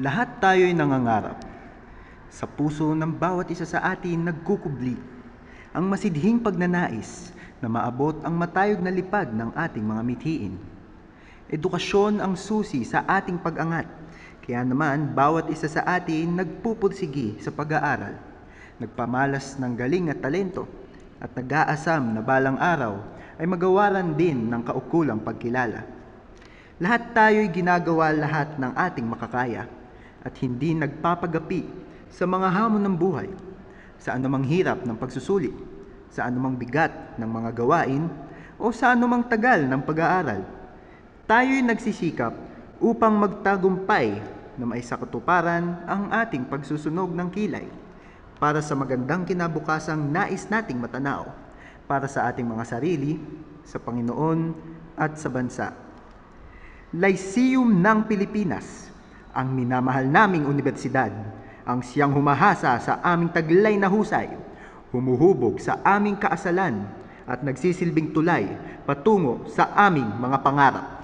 Lahat tayo'y nangangarap. Sa puso ng bawat isa sa atin nagkukubli ang masidhing pagnanais na maabot ang matayog na lipad ng ating mga mithiin. Edukasyon ang susi sa ating pag-angat, kaya naman bawat isa sa atin nagpupursigi sa pag-aaral, nagpamalas ng galing at talento, at nag-aasam na balang araw ay magawaran din ng kaukulang pagkilala. Lahat tayo'y ginagawa lahat ng ating makakaya at hindi nagpapagapi sa mga hamon ng buhay, sa anumang hirap ng pagsusuli, sa anumang bigat ng mga gawain, o sa anumang tagal ng pag-aaral. Tayo'y nagsisikap upang magtagumpay na may sakatuparan ang ating pagsusunog ng kilay para sa magandang kinabukasang nais nating matanaw para sa ating mga sarili, sa Panginoon at sa bansa. Lyceum ng Pilipinas, ang minamahal naming universidad, ang siyang humahasa sa aming taglay na husay, humuhubog sa aming kaasalan at nagsisilbing tulay patungo sa aming mga pangarap.